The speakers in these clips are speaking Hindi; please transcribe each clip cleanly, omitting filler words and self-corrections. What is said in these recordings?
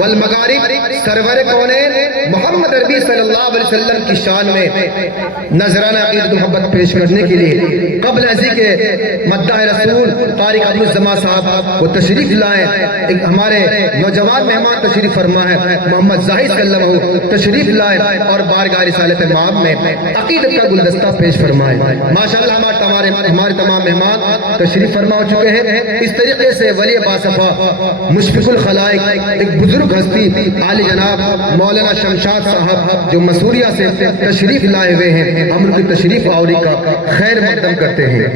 वल मगारिब सरवर कौनैन मोहम्मद अरबी सल्लल्लाहु अलैहि वसल्लम की शान में नजराना अक़ीदत मोहब्बत पेश करने के लिए क़ब्ल अज़ी के मद्दाह रसूल तारिक अब्दुल जमा साहब वो तशरीफ लाए। एक हमारे नौजवान मेहमान तशरीफ फरमा है मोहम्मद जाहिद सल्लल्लाहु तशरीफ लाए और बारगाह रिसालत माब में अक़ीदत का गुलदस्ता पेश फरमाए। माशाअल्लाह हमारे तमाम मेहमान तशरीफ फरमा हो चुके हैं। इस तरीके से वली बासफ़ा मुशफ़िकुल खलाइक एक बुजुर्ग हस्ती आली जनाब मौलाना शमशाद साहब जो मसूरिया से तशरीफ लाए हुए हैं, हम उनकी तशरीफ आवरी का खैर मक़दम करते हैं।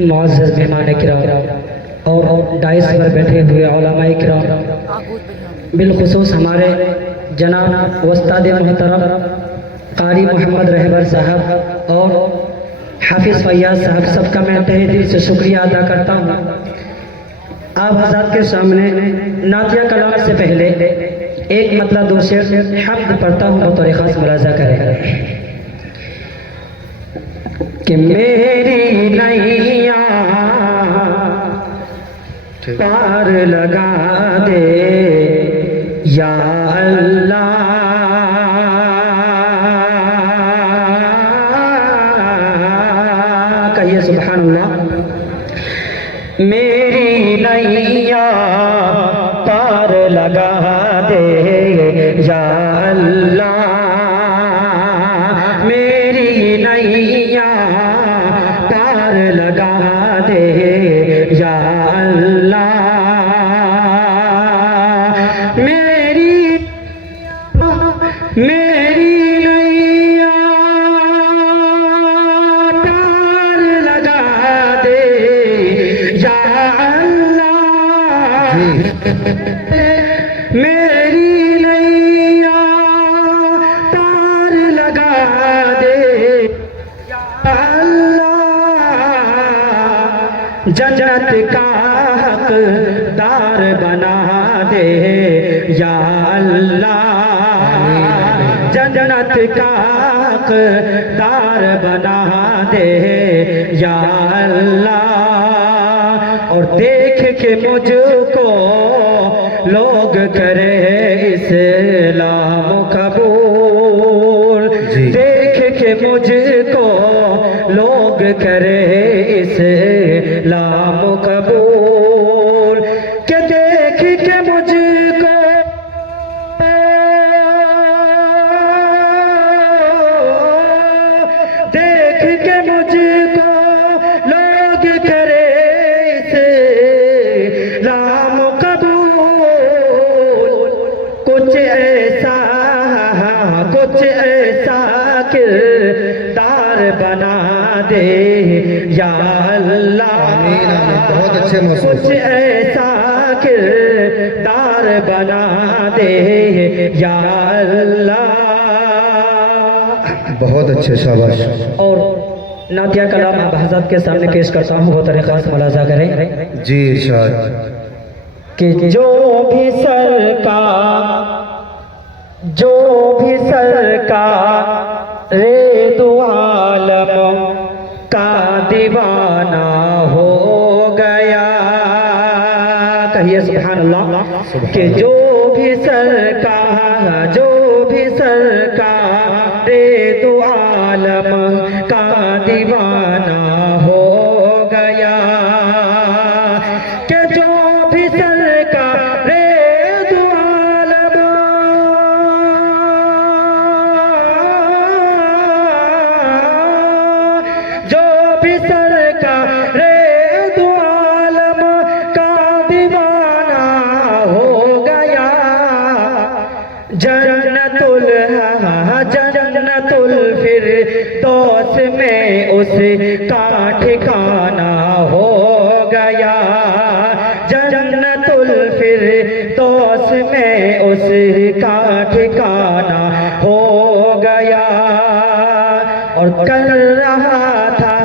मुअज़्ज़ज़ मेहमान किराम और डाइस पर बैठे हुए उलमाए किराम, बिलखुसूस हमारे जनाब उस्ताद मोहतरम कारी मोहम्मद रहबर साहब और हाफिज़ फैयाज साहब, सबका मैं तहे दिल से शुक्रिया अदा करता हूँ। आप हज़रात के सामने नातिया कलाम से पहले एक मतलब दो शेर हम्द पढ़ता हूँ, बतौर ख़ास मुलाज़ा करें कि मेरी नैया पार लगा दे या अल्लाह, कहिए सुभान अल्लाह। मेरी नैया पार लगा दे या अल्लाह, मेरी नैया पार लगा दे या अल्लाह, मेरी नैया पार लगा दे या अल्लाह, मेरी नैया पार लगा दे या अल्लाह, जन्नत का हकदार बना दे या अल्लाह, जन्नत का हकदार बना दे या अल्लाह। और देख के मुझको लोग करे इस्लाम कबूल, देख के मुझको लोग करे इस्लाम कबूल, के देख के मुझको देख के मुझको लोग करे इस्लाम कबूल, कुछ ऐसा किरदार बना दे या अल्लाह, बहुत अच्छे मौसूम। कुछ ऐसा किरदार बना दे या अल्लाह। बहुत अच्छे, शाबाश। और नातिया कलाम आप हज़रत के सामने पेश करता हूँ, बहुत ख़ास मुलाज़ा करें जी इरशाद। कि जो भी सरकार रे दो आलम का दीवाना हो गया, कहिए सुभान अल्लाह। कि जो भी सरकार रे दो आलम का दीवाना हो गया, कि जो भी सरकार रे दो आलम, जो भी सरकार रे दो आलम का दीवाना हो गया, जन्नतुल फिरदौस में उसका ठिकाना हो गया, जन्नतुल फिरदौस में उसका ठिकाना हो गया। और कर रहा था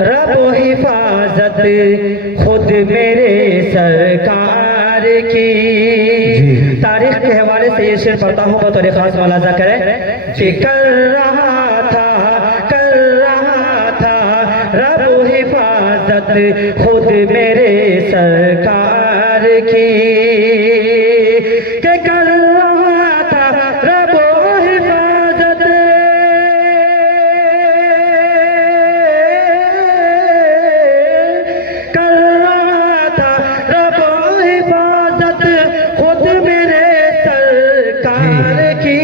रब हिफाजत खुद मेरे सरकार की। तारीख के हवाले से ये शेर पढ़ता हूँ, बतौर खास मुलाज़ा करें कि कर रहा था रब हिफाजत खुद मेरे सरकार की, के कर रहा था रब हिफाजत, कर रहा था रब हिफाजत खुद मेरे सरकार की।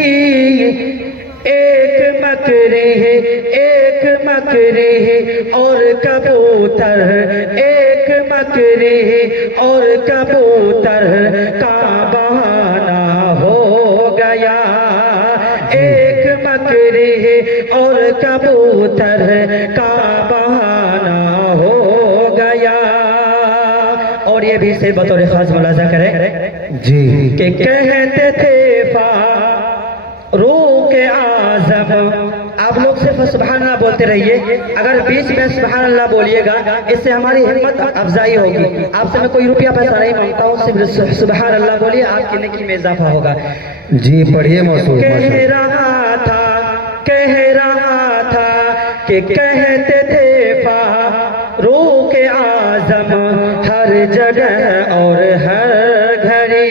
एक मकरे है, एक मकरे है और कबूतर, एक मकरे है और कबूतर का बहाना हो गया, एक मकरे है और कबूतर का बहाना हो गया। और ये भी से बतौर खास मुलाजा करें जी कि कहते थे फारूक आज़म, आप लोग सिर्फ सुभान अल्लाह बोलते रहिए, अगर बीच में सुभान अल्लाह बोलिएगा इससे हमारी हिम्मत अफजाई होगी। आपसे मैं कोई रुपया पैसा नहीं मांगता हूँ, सिर्फ सुभान अल्लाह बोलिए, आपकी नेकी में इजाफा होगा। जी पढ़िए मौसूम। कह रहा था कि कहते थे फारूक आज़म हर जगह और हर घड़ी,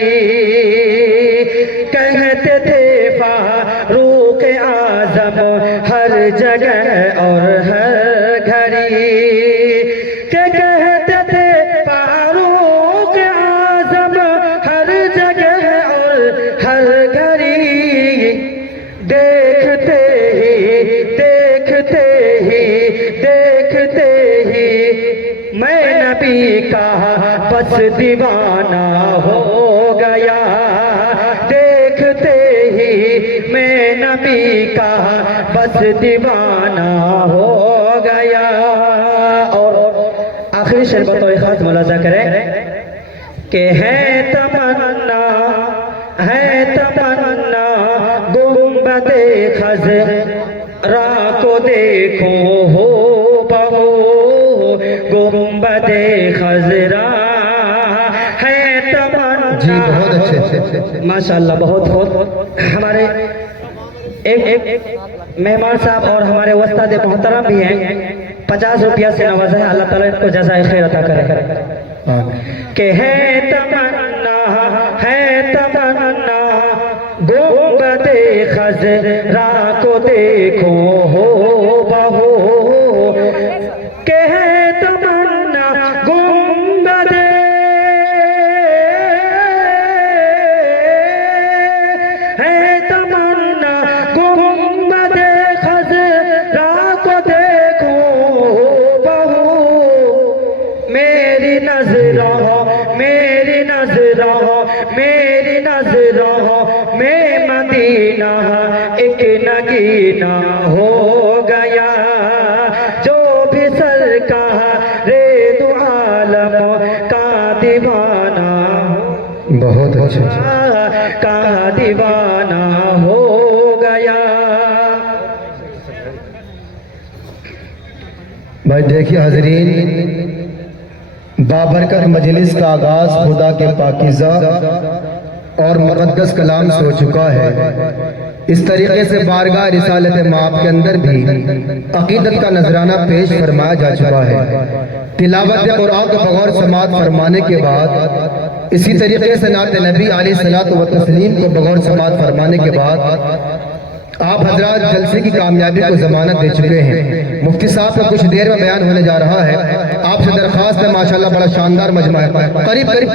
कहते थे फारूक आज़म हर जगह और हर घड़ी, के कहते थे फारूक आज़म हर जगह और हर घड़ी। देखते ही मैं नबी का बस दीवाना हो गया, देखते ही मैं नबी का बस दीवाना हो गया। और आखिरी शेर बतौर खास मुलाजा करें कि है तमन्ना गुंबदे खज़रा को देखो हो बहू, गुंबदे खज़रा है तमन्ना। जी बहुत अच्छे माशाअल्लाह, बहुत हमारे एक मेहमान साहब और हमारे उस्ताद मोहतरम भी हैं, 50 रुपया से नवाजा है, अल्लाह ताला इनको जज़ाए खैर अता करे। कि है तमन्ना गुंबदे खज़रा को देखो हो बहू, के है तमन्ना गुंबदे, है तमन्ना गुंबदे खज़रा को देखो बहू, मेरी नज़रों में मदीना एक नगीना हो गया, जो भी सरकार दो आलम का दीवाना, बहुत अच्छे का दीवाना हो गया। भाई देखिए हाज़रीन, बाबरकत मजलिस का आगाज खुदा के पाकीज़ा और मुक़द्दस कलाम से हो चुका है। इस तरीके से बारगाह रिसालत माप के अंदर भी अकीदत का नजराना पेश फरमाया जा चुका है। तिलावत कुरान को बगौर समात फरमाने के बाद इसी तरीके से नात नबी अलैहिस्सलातु व तस्लीम को बगौर समात फरमाने के बाद आप हजरात जलसे की कामयाबी को जमानत दे चुके हैं। मुफ्ती साहब का कुछ देर में बयान होने जा रहा है। आपसे दरख्वास्त है, माशाल्लाह बड़ा शानदार मजमा है, करीब